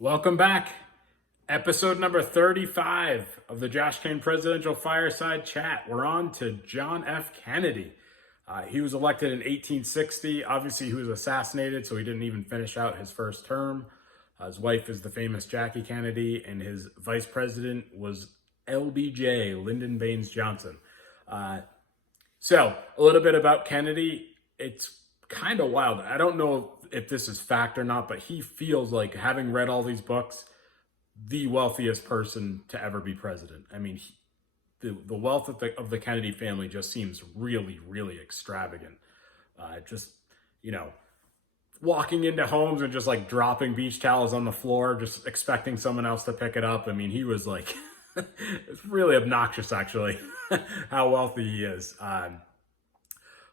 Welcome back. Episode number 35 of the Josh Kane Presidential Fireside Chat. We're on to John F. Kennedy. He was elected in 1860. Obviously, he was assassinated, so he didn't even finish out his first term. His wife is the famous Jackie Kennedy, and his vice president was LBJ, Lyndon Baines Johnson. So, a little bit about Kennedy. It's kind of wild. I don't know if this is fact or not, but he feels like, having read all these books, the wealthiest person to ever be president. I mean, the wealth of the Kennedy family just seems really, really extravagant. Just, walking into homes and just like dropping beach towels on the floor, just expecting someone else to pick it up. I mean, he was like, it's really obnoxious actually, how wealthy he is.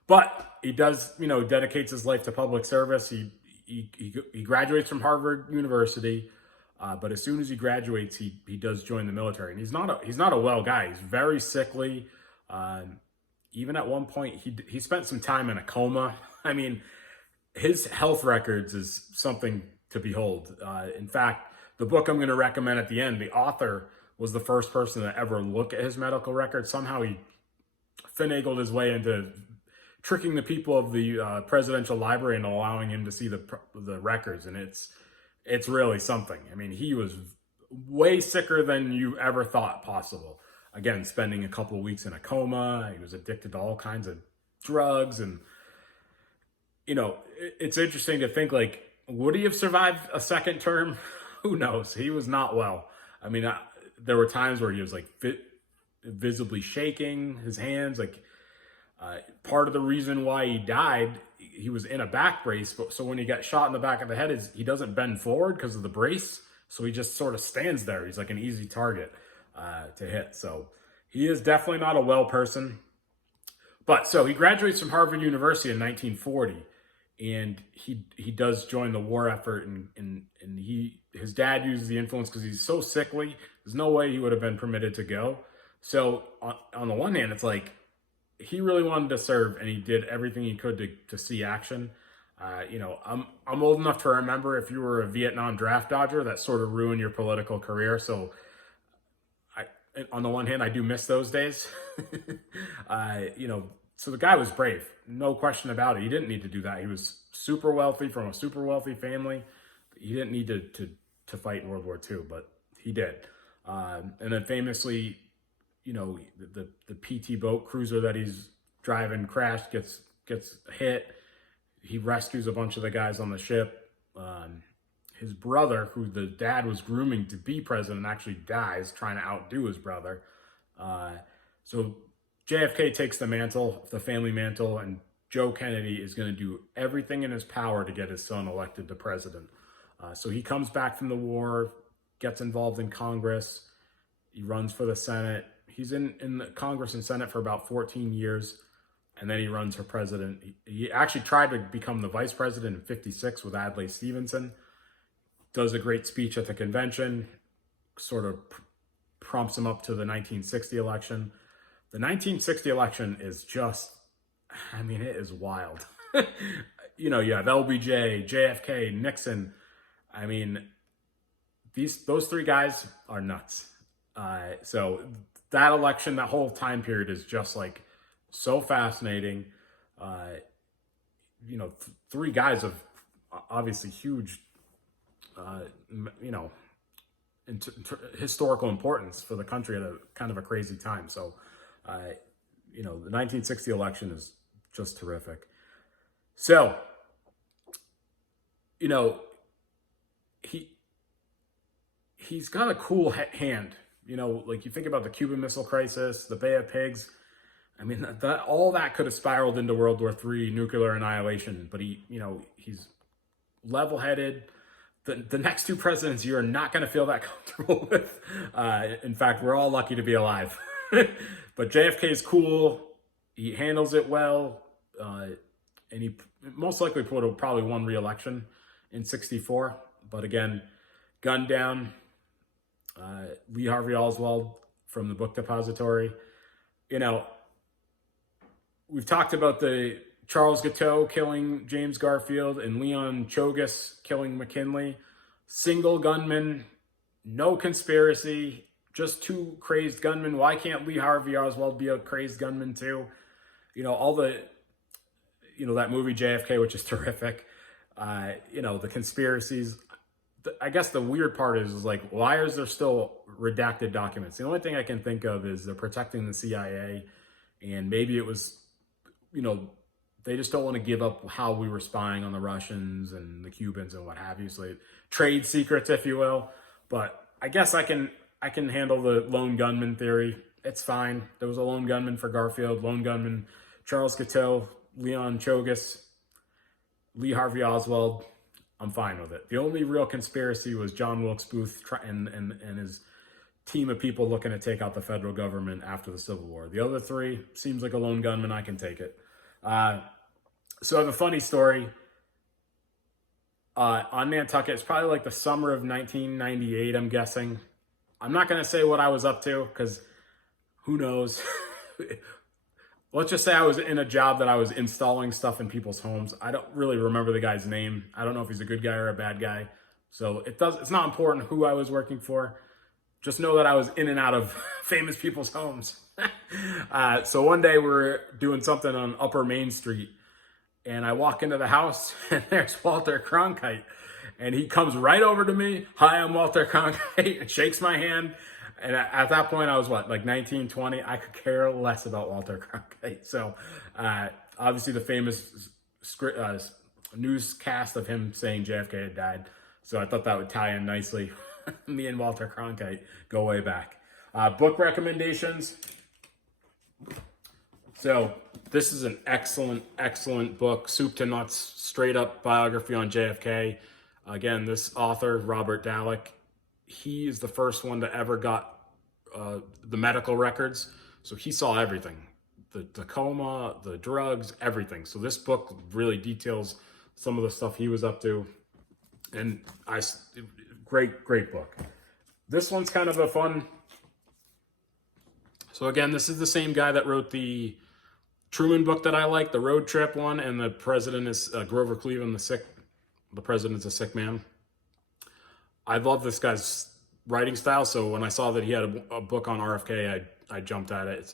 But he does, dedicates his life to public service. He graduates from Harvard University, but as soon as he graduates, he does join the military. And he's not a well guy. He's very sickly. Even at one point, he spent some time in a coma. I mean, his health records is something to behold. In fact, the book I'm going to recommend at the end, the author was the first person to ever look at his medical records. Somehow he finagled his way into tricking the people of the presidential library and allowing him to see the records, and it's really something. I mean, he was way sicker than you ever thought possible. Again, spending a couple of weeks in a coma. He was addicted to all kinds of drugs, and it's interesting to think, like, would he have survived a second term? Who knows? He was not well. I mean, there were times where he was like visibly shaking his hands, like. Part of the reason why he died, he was in a back brace, but so when he got shot in the back of the head, he doesn't bend forward because of the brace, so he just sort of stands there. He's like an easy target to hit. So he is definitely not a well person. But so he graduates from Harvard University in 1940, and he does join the war effort, and his dad uses the influence because he's so sickly. There's no way he would have been permitted to go. So on the one hand, it's like, he really wanted to serve, and he did everything he could to see action. I'm old enough to remember, if you were a Vietnam draft dodger, that sort of ruined your political career. So on the one hand, I do miss those days. So the guy was brave, no question about it. He didn't need to do that. He was super wealthy, from a super wealthy family. He didn't need to fight in World War II, but he did. And then famously, the PT boat cruiser that he's driving crashed, gets hit. He rescues a bunch of the guys on the ship. His brother, who the dad was grooming to be president, actually dies trying to outdo his brother. So JFK takes the mantle, the family mantle, and Joe Kennedy is going to do everything in his power to get his son elected to president. So he comes back from the war, gets involved in Congress. He runs for the Senate. He's in the Congress and Senate for about 14 years, and then he runs for president. He actually tried to become the vice president in 56 with Adlai Stevenson. Does a great speech at the convention, sort of prompts him up to the 1960 election. The 1960 election is just, it is wild. You have LBJ, JFK, Nixon. I mean, those three guys are nuts. So that election, that whole time period is just like so fascinating. Three guys of obviously huge, historical importance for the country at a kind of a crazy time. So, the 1960 election is just terrific. So, he's got a cool hand. Like you think about the Cuban Missile Crisis, the Bay of Pigs. All that could have spiraled into World War III, nuclear annihilation. But he's level-headed. The next two presidents you're not going to feel that comfortable with. In fact, we're all lucky to be alive. But JFK is cool. He handles it well. And he most likely probably won re-election in 64. But again, gunned down. Lee Harvey Oswald from the Book Depository. We've talked about the Charles Guiteau killing James Garfield and Leon Czolgosz killing McKinley. single gunman, no conspiracy, just two crazed gunmen. Why can't Lee Harvey Oswald be a crazed gunman too? All the, that movie JFK, which is terrific. The conspiracies. I guess the weird part is like, why is there still redacted documents? The only thing I can think of is they're protecting the CIA, and maybe it was, they just don't want to give up how we were spying on the Russians and the Cubans and what have you. So trade secrets, if you will. But I guess I can handle the lone gunman theory. It's fine. There was a lone gunman for Garfield, lone gunman Charles Guiteau, Leon Czolgosz, Lee Harvey Oswald. I'm fine with it. The only real conspiracy was John Wilkes Booth and his team of people looking to take out the federal government after the Civil War. The other three, seems like a lone gunman. I can take it. So I have a funny story. On Nantucket, it's probably like the summer of 1998, I'm guessing. I'm not going to say what I was up to because who knows. Let's just say I was in a job that I was installing stuff in people's homes. I don't really remember the guy's name. I don't know if he's a good guy or a bad guy. So it's not important who I was working for. Just know that I was in and out of famous people's homes. So one day we're doing something on Upper Main Street, and I walk into the house, and there's Walter Cronkite. And he comes right over to me. Hi, I'm Walter Cronkite, and shakes my hand. And at that point, I was like 19, 20. I could care less about Walter Cronkite. So obviously the famous newscast of him saying JFK had died. So I thought that would tie in nicely. Me and Walter Cronkite go way back. Book recommendations. So this is an excellent, excellent book. Soup to nuts, straight up biography on JFK. Again, this author, Robert Dallek, he is the first one to ever got the medical records. So he saw everything, the coma, the drugs, everything. So this book really details some of the stuff he was up to. And great book. This one's kind of a fun. So again, this is the same guy that wrote the Truman book that I like, the road trip one, and the president is Grover Cleveland, the president's a sick man. I love this guy's writing style. So when I saw that he had a book on RFK, I jumped at it.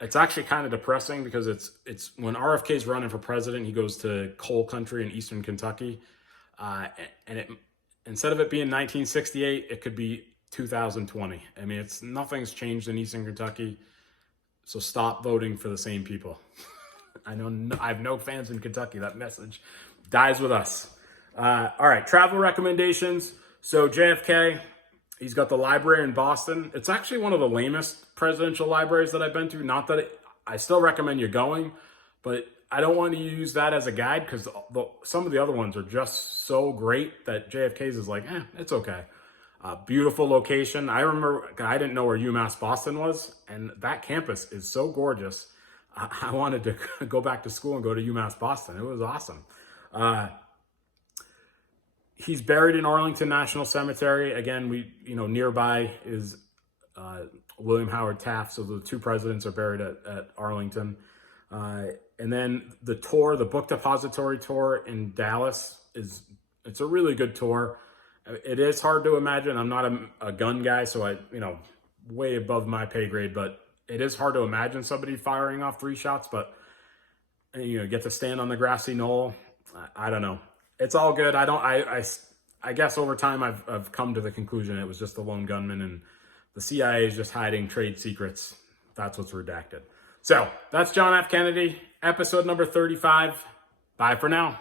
It's actually kind of depressing because it's when RFK's running for president, he goes to coal country in eastern Kentucky, and instead of it being 1968, it could be 2020. I mean, nothing's changed in eastern Kentucky. So stop voting for the same people. I have no fans in Kentucky. That message dies with us. All right, travel recommendations. So JFK, he's got the library in Boston. It's actually one of the lamest presidential libraries that I've been to. Not that I still recommend you going, but I don't want to use that as a guide because some of the other ones are just so great that JFK's is like, it's okay. Beautiful location. I remember, I didn't know where UMass Boston was, and that campus is so gorgeous. I wanted to go back to school and go to UMass Boston. It was awesome. He's buried in Arlington National Cemetery. Again, nearby is William Howard Taft. So the two presidents are buried at Arlington. And then the book depository tour in Dallas it's a really good tour. It is hard to imagine. I'm not a gun guy, so way above my pay grade, but it is hard to imagine somebody firing off 3 shots, but get to stand on the grassy knoll. I don't know. It's all good. I guess over time I've come to the conclusion it was just a lone gunman and the CIA is just hiding trade secrets. That's what's redacted. So that's John F. Kennedy, episode number 35. Bye for now.